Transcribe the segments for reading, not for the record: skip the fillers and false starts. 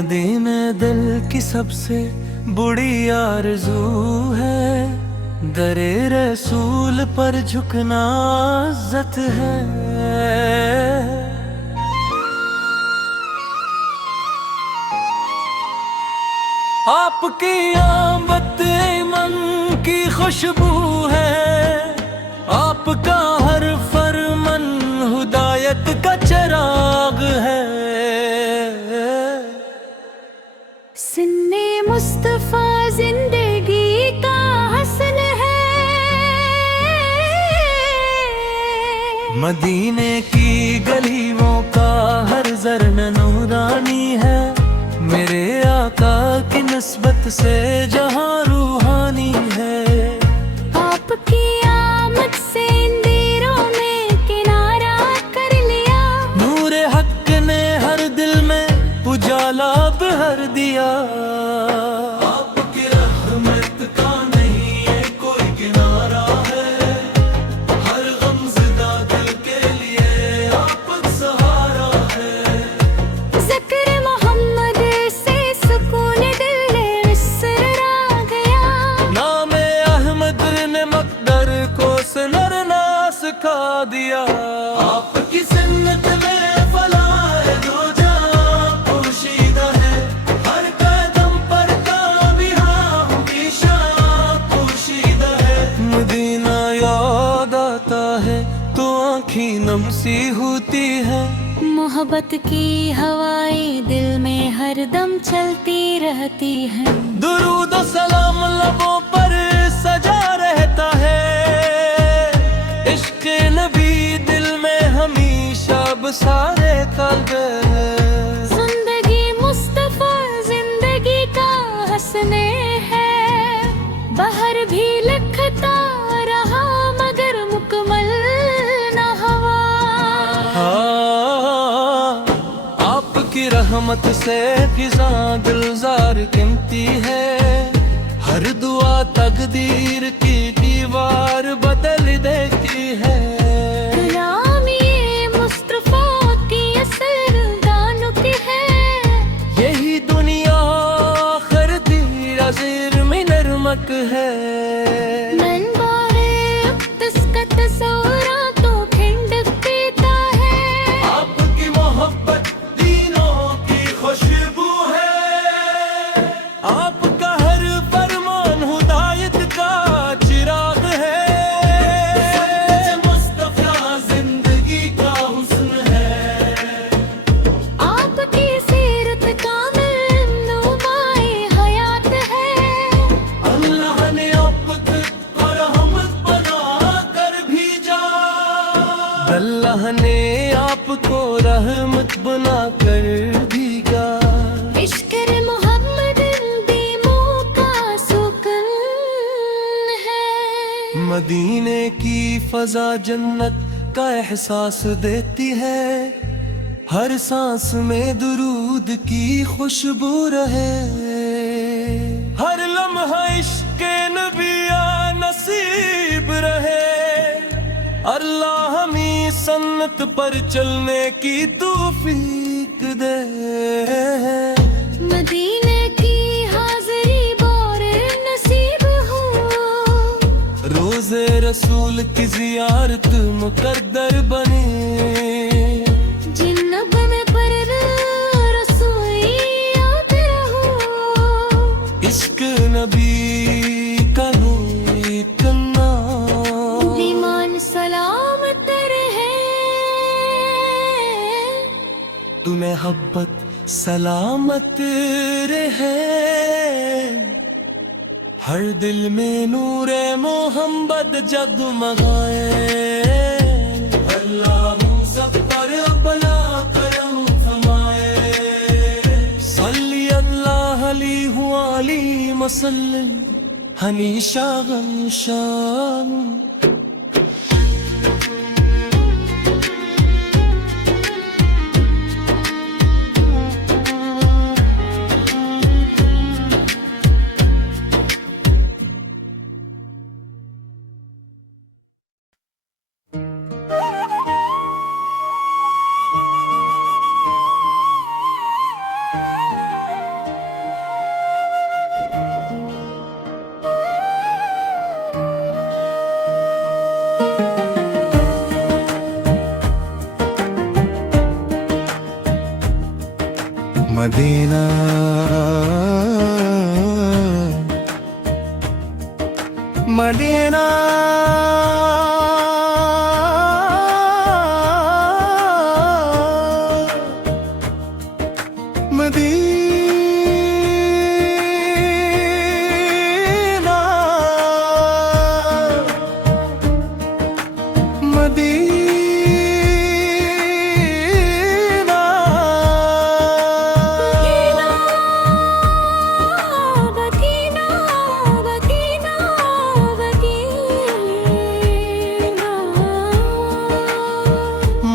मदीने दिल की सबसे बुरी आरज़ू है, दरे रसूल पर झुकना इज्जत है। आपकी आमद मन की खुशबू है, आपका हर फरमान हुदायत का चिराग है। सिन्ने मुस्तफा जिंदगी का हसन है, मदीने की गलियों का हर जर्न नूरानी है। मेरे आका की निस्बत से जहां रूहानी है। आपकी आमद से अंधेरों में किनारा कर लिया, नूरे हक ने हर दिल में उजाला भर दिया। आपकी रहमत का नहीं है कोई किनारा है, हर गमज़दा दिल के लिए आप सहारा है। ज़िक्र मोहम्मद से सुकून दिल विसर आ गया, नामे अहमद ने मकदर को सुनरना सिखा दिया। आपकी सुन्नत में फलाए दो जहां पोशीदा है, हर कदम पर कामयाब हमेशा पोशीदा है। मदीना याद आता है तो आँखें नम सी होती है, मोहब्बत की हवाएं दिल में हरदम चलती रहती हैं। दुरूद और सलाम लबों पर सजा रहता है, इश्क नबी दिल में हमेशा बसाए कल्ब है। जिंदगी मुस्तफा जिंदगी का हंसने है, बाहर भी लिखता रहा मगर मुकम्मल न हुआ। आपकी रहमत से फिजा गुलजार कीमती है, हर दुआ तकदीर की दीवार बदल देती है। गुलामी मुस्तफा की असल दानों की है, यही दुनिया आखिर दी अज़ीर में नरमक है। मन बारे उसका तस्वरा तो खिंड पीता है, आपकी मोहब्बत दीनों की खुशबू है, आपका हर फरमान हुदायत का चिराग है। मुस्तफा जिंदगी का हुस्न है, आपकी सीरत कामिल नुमाए हयात है। अल्लाह ने आपको रहमत बना कर भेजा, अल्लाह ने आपको रहमत बना कर भेजा। इश्क़ मोहम्मद दीमों का सुकून है, मदीने की फजा जन्नत का एहसास देती है, हर सांस में दुरूद की खुशबू रहे। हर लम्हा इश्क नबिया नसीब रहे, अल्लाह हमें सन्नत पर चलने की तौफीक दे। मदीने की हाज़री बार नसीब हो, रोज़े रसूल की ज़ियारत मुकद्दर बने। जिन्नब में पर रसूलियात रहो, इश्क नबी का नूर करना, ईमान सलामत रहे। तुम्हें मोहब्बत सलामत रहे, हर दिल में नूरे मोहम्मद जगमगाए। अल्लाह हम सब पर अपना करम फरमाए, सल्ली अल्लाह अलैहि वसल्लम हमेशा गमशान। Medina Medina Medina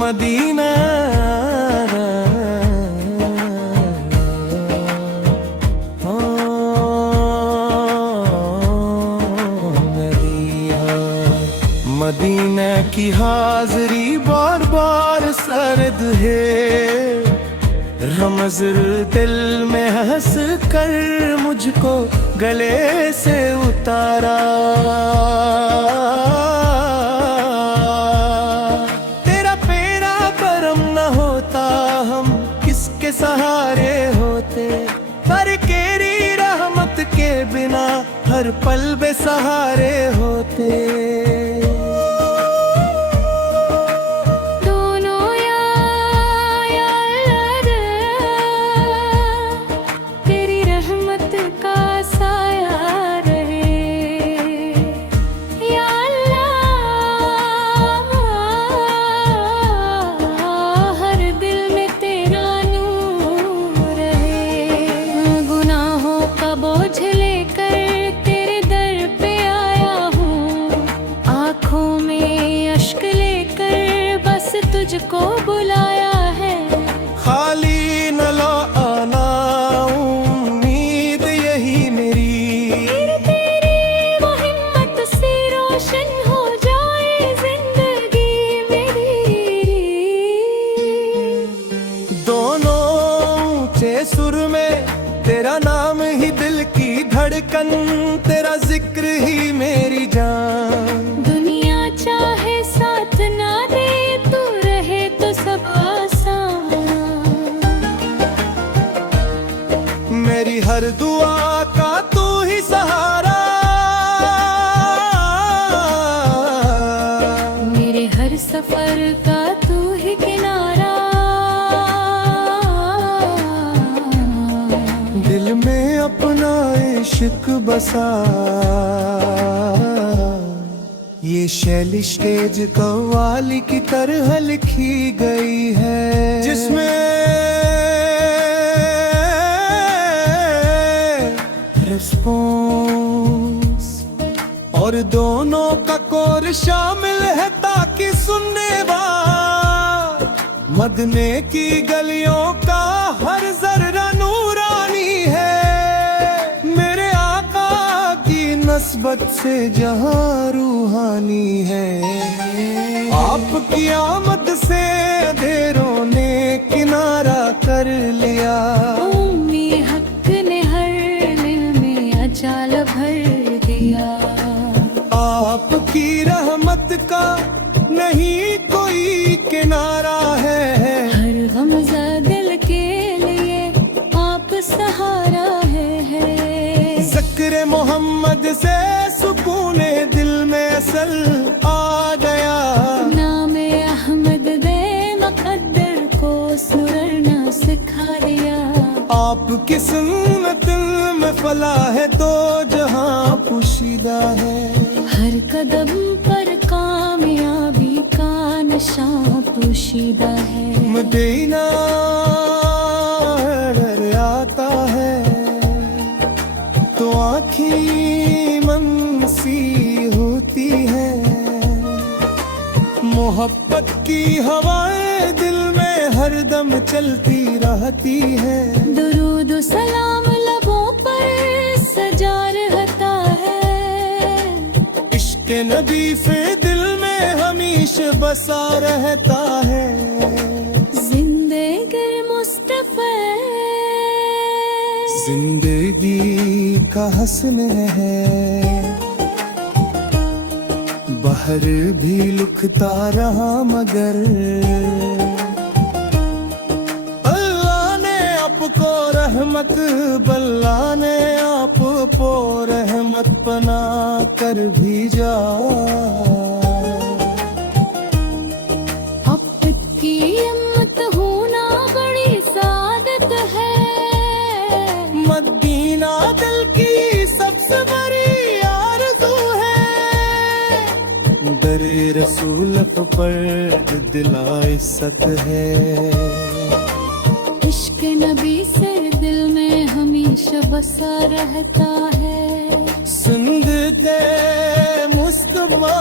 Medina Medina की हाज़री बार बार सरद है, रमज़ दिल में हंस कर मुझको गले से उतारा। तेरा पेरा करम न होता हम किसके सहारे होते, पर केरी रहमत के बिना हर पल बेसहारे होते। तुझको बुलाया है, खाली न लौटाना उम्मीद यही मेरी। तेरी वो हिम्मत से रोशन हो जाए जिंदगी मेरी। दोनों ऊंचे सुर में तेरा नाम ही दिल की धड़कन, तेरा जिक्र ही मेरी जान। दुनिया चाहे साथ ना दे सब आसान, मेरी हर दुआ का तू ही सहारा, मेरे हर सफर का तू ही किनारा। दिल में अपना इश्क बसा, ये शैली स्टेज कव्वाली की तरह लिखी गई है, जिसमें रिस्पॉन्स और दोनों का कोर शामिल है, ताकि सुनने वाला मदीने की गलियों का हर जर्रा नूरानी है। मेरे आका की नस्बत से जहां रूहानी है, आपकी आमद से अंधेरों ने किनारा कर लिया। उम्मी हक ने हर दिल में अजाल भर दिया। आपकी रहमत का नहीं कोई किनारा है, हर गमज़ा दिल के लिए आप सहारा है। ज़िक्र मोहम्मद से सुकूने दिल में असल आ गया, नामे अहमद दे मुक़द्दर को सुरना सिखा दिया। आपकी सुन्नत में फला है तो जहां पोशीदा है, हर कदम पर कामयाबी का नशा पोशीदा है। मदीना डर आता है तो आँखें मनसी होती है, मोहब्बत की हवाएं दिल में हरदम चलती रहती है। दुरूद सलाम लबों पर सजा रहता है, इश्क नबी से दिल में हमेशा बसा रहता है। जिंदगी मुस्तफा जिंदगी का हसन है, बहर भी लुकता रहा मगर अल्लाह ने आपको रहमत बल्ला ने आप पो रहमत बना कर भेजा। आपकी हिम्मत होना बड़ी सादत है, मदीना दिल की सबसे बड़ी आरज़ू है। दरे रसूल पर दिला इज्जत है। इश्क नबी से दिल में हमेशा बसा रहता है। सिंध के मुस्तफा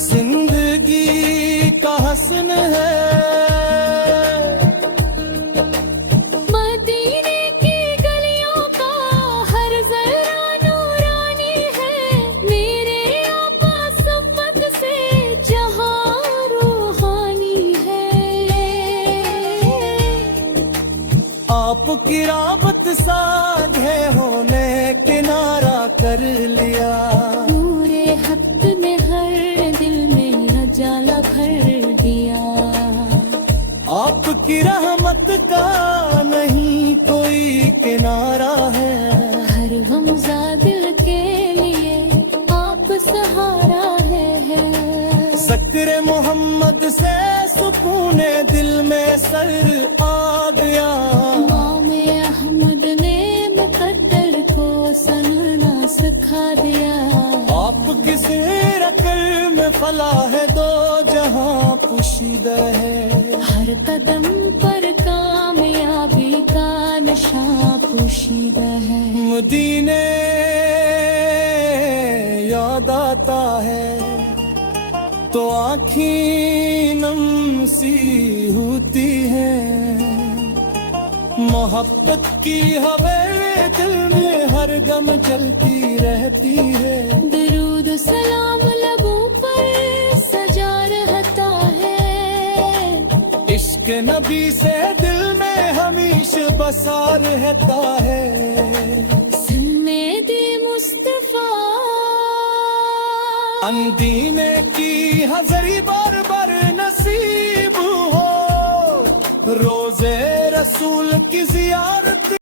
जिंदगी का हसन है। मदीने की गलियों का हर जरा नूरानी है। मेरे आका सबक से जहां रूहानी है। आपकी राबत साधे होने किनारा कर लिया। पूरे हक ने हर दिल में उजाला भर दिया। आपकी रहमत का नहीं कोई किनारा है। हर हमजा दिल के लिए आप सहारा है। ज़िक्र मोहम्मद से सुकून दिल में सर आ गया। इमाम अहमद ने मुकद्दर को सुनना सिखा दिया। आपकी सिरकल में फला है दो जहां पुशीदा है। हर कदम पर कामयाबी का निशान पोशीदा है। मदीने याद आता है तो आँखें नम सी होती है। मोहब्बत की हवें दिल में हर गम जलती रहती है। दरूद सलाम लबों पर सजा रहता है। इश्क नबी से दिल में हमेशा बसा रहता है। सुन्नत मुस्तफा अंदीने की हज़री बार बार नसीब हो। रोज़े रसूल की जियारत